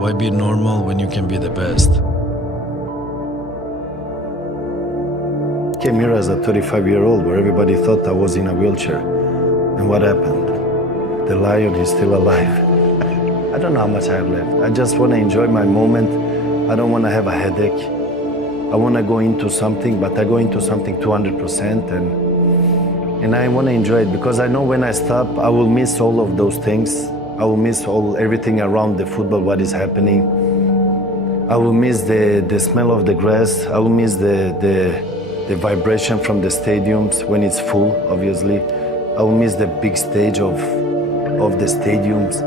Why be normal when you can be the best? Came here as a 35-year-old where everybody thought I was in a wheelchair. And what happened? The lion is still alive. I don't know how much I have left. I just want to enjoy my moment. I don't want to have a headache. I want to go into something, but I go into something 200%, and I want to enjoy it because I know when I stop, I will miss all of those things. I will miss everything around the football, what is happening. I will miss the smell of the grass. I will miss the vibration from the stadiums when it's full, obviously. I will miss the big stage of the stadiums.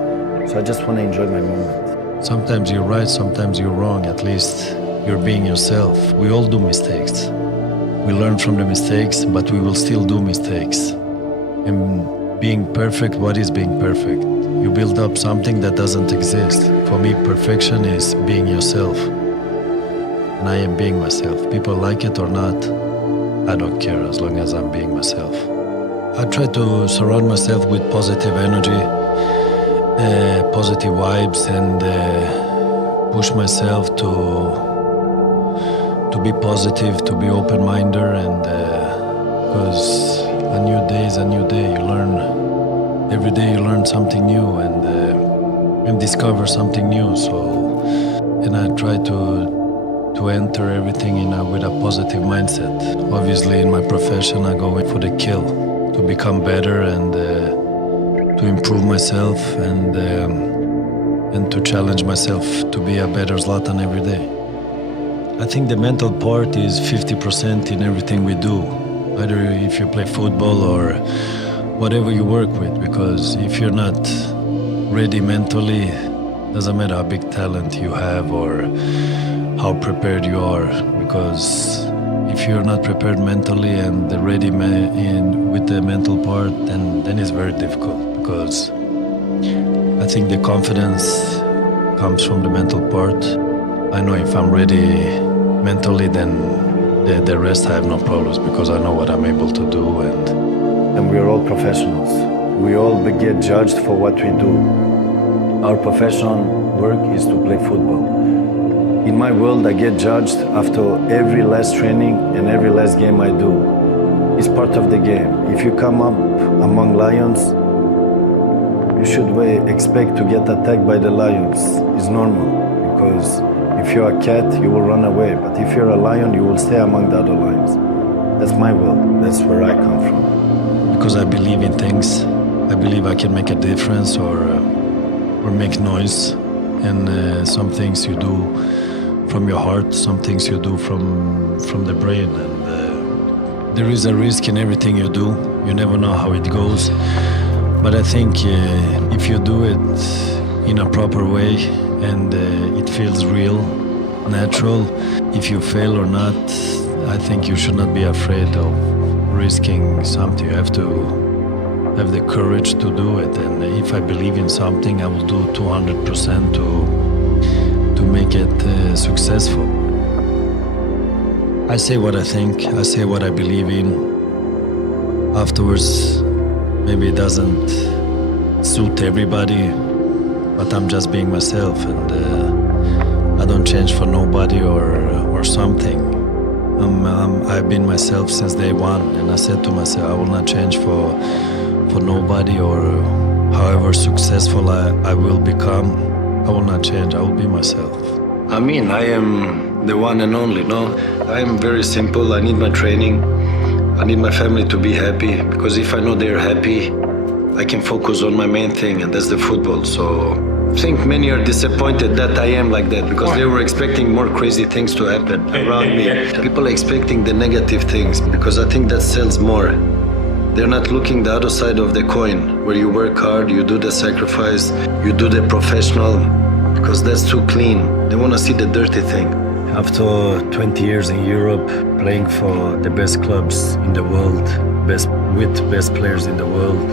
So I just want to enjoy my moment. Sometimes you're right, sometimes you're wrong. At least you're being yourself. We all do mistakes. We learn from the mistakes, but we will still do mistakes. And being perfect, what is being perfect? You build up something that doesn't exist. For me, perfection is being yourself. And I am being myself. People like it or not, I don't care as long as I'm being myself. I try to surround myself with positive energy, positive vibes, and push myself to be positive, to be open-minded, and because a new day is a new day. You learn every day. You learn something new and discover something new. So, and I try to enter everything with a positive mindset. Obviously, in my profession, I go in for the kill, to become better and to improve myself and to challenge myself to be a better Zlatan every day. I think the mental part is 50% in everything we do, either if you play football or whatever you work with, because if you're not ready mentally, doesn't matter how big talent you have or how prepared you are, because if you're not prepared mentally and ready with the mental part, then it's very difficult, because I think the confidence comes from the mental part. I know if I'm ready mentally, then the rest I have no problems, because I know what I'm able to do. And we're all professionals. We all get judged for what we do. Our professional work is to play football. In my world, I get judged after every last training and every last game I do. It's part of the game. If you come up among lions, you should expect to get attacked by the lions. It's normal, because if you're a cat, you will run away. But if you're a lion, you will stay among the other lions. That's my world. That's where I come from. Because I believe in things. I believe I can make a difference or make noise. And some things you do from your heart, some things you do from the brain. And there is a risk in everything you do. You never know how it goes. But I think if you do it in a proper way and it feels real, natural, if you fail or not, I think you should not be afraid of risking something. You have to have the courage to do it. And if I believe in something, I will do 200% to make it successful. I say what I think, I say what I believe in. Afterwards, maybe it doesn't suit everybody, but I'm just being myself, and I don't change for nobody or something. I've been myself since day one, and I said to myself, I will not change for nobody, or however successful I will become, I will not change, I will be myself. I mean, I am the one and only, no? I am very simple. I need my training. I need my family to be happy, because if I know they're happy, I can focus on my main thing, and that's the football. So I think many are disappointed that I am like that, because they were expecting more crazy things to happen around me. People are expecting the negative things, because I think that sells more. They're not looking the other side of the coin, where you work hard, you do the sacrifice, you do the professional, because that's too clean. They want to see the dirty thing. After 20 years in Europe, playing for the best clubs in the world, with best players in the world,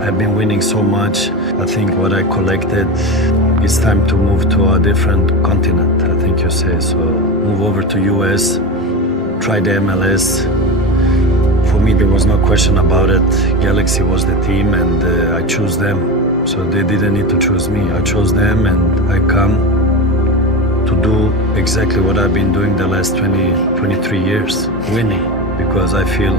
I've been winning so much. I think what I collected, it's time to move to a different continent, I think you say. So move over to US, try the MLS. For me, there was no question about it. Galaxy was the team, and I chose them. So they didn't need to choose me. I chose them, and I come. do exactly what I've been doing the last 23 years, winning, because I feel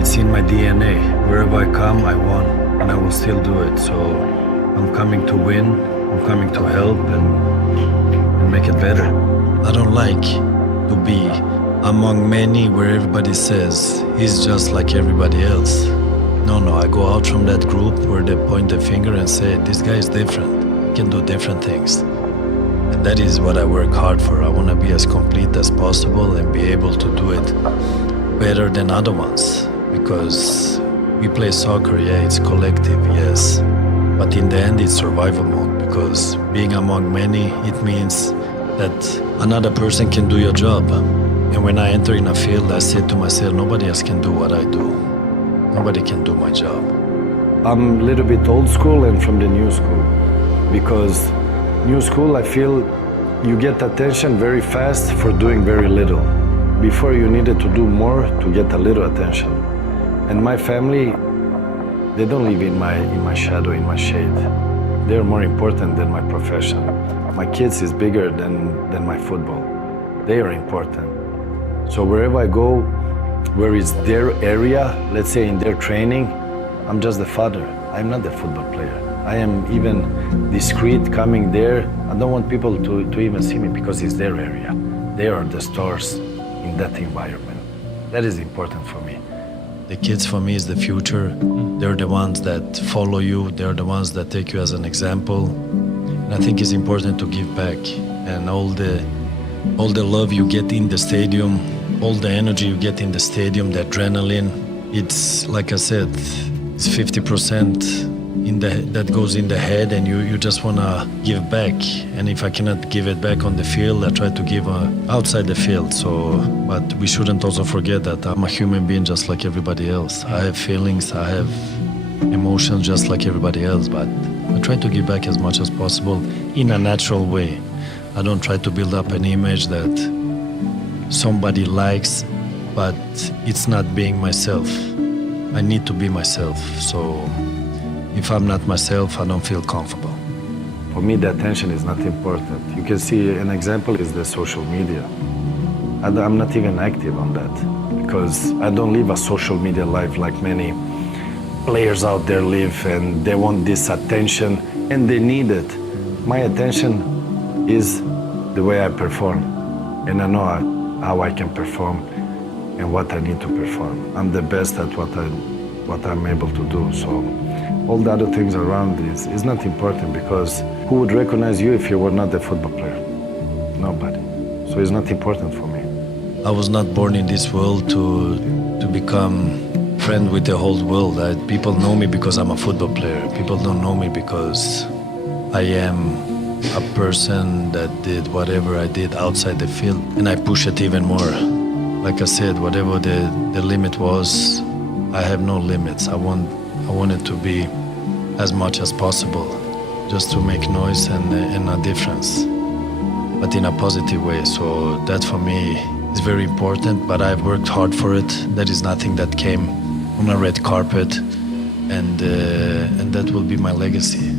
it's in my DNA. Wherever I come, I won, and I will still do it. So I'm coming to win, I'm coming to help and make it better. I don't like to be among many where everybody says he's just like everybody else. No, I go out from that group where they point the finger and say, this guy is different, he can do different things. And that is what I work hard for. I want to be as complete as possible and be able to do it better than other ones. Because we play soccer, yeah, it's collective, yes. But in the end, it's survival mode. Because being among many, it means that another person can do your job. And when I enter in a field, I say to myself, nobody else can do what I do. Nobody can do my job. I'm a little bit old school and from the new school. Because new school, I feel you get attention very fast for doing very little. Before you needed to do more to get a little attention. And my family, they don't live in my shadow, in my shade. They're more important than my profession. My kids is bigger than my football. They are important. So wherever I go, where it's their area, let's say in their training, I'm just the father. I'm not the football player. I am even discreet coming there. I don't want people to even see me because it's their area. They are the stars in that environment. That is important for me. The kids for me is the future. They're the ones that follow you. They're the ones that take you as an example. And I think it's important to give back. And all the love you get in the stadium, all the energy you get in the stadium, the adrenaline, it's, like I said, it's 50% that goes in the head, and you just want to give back. And if I cannot give it back on the field, I try to give outside the field. So, but we shouldn't also forget that I'm a human being just like everybody else. I have feelings, I have emotions just like everybody else, but I try to give back as much as possible in a natural way. I don't try to build up an image that somebody likes, but it's not being myself. I need to be myself. So if I'm not myself, I don't feel comfortable. For me, the attention is not important. You can see an example is the social media. I'm not even active on that because I don't live a social media life like many players out there live, and they want this attention and they need it. My attention is the way I perform, and I know how I can perform and what I need to perform. I'm the best at what I'm able to do. So all the other things around this is not important, because who would recognize you if you were not a football player? Nobody. So it's not important for me. I was not born in this world to become friend with the whole world. People know me because I'm a football player. People don't know me because I am a person that did whatever I did outside the field, and I push it even more. Like I said, whatever the limit was, I have no limits. I want it to be as much as possible, just to make noise and a difference, but in a positive way. So that for me is very important, but I've worked hard for it. That is nothing that came on a red carpet, and that will be my legacy.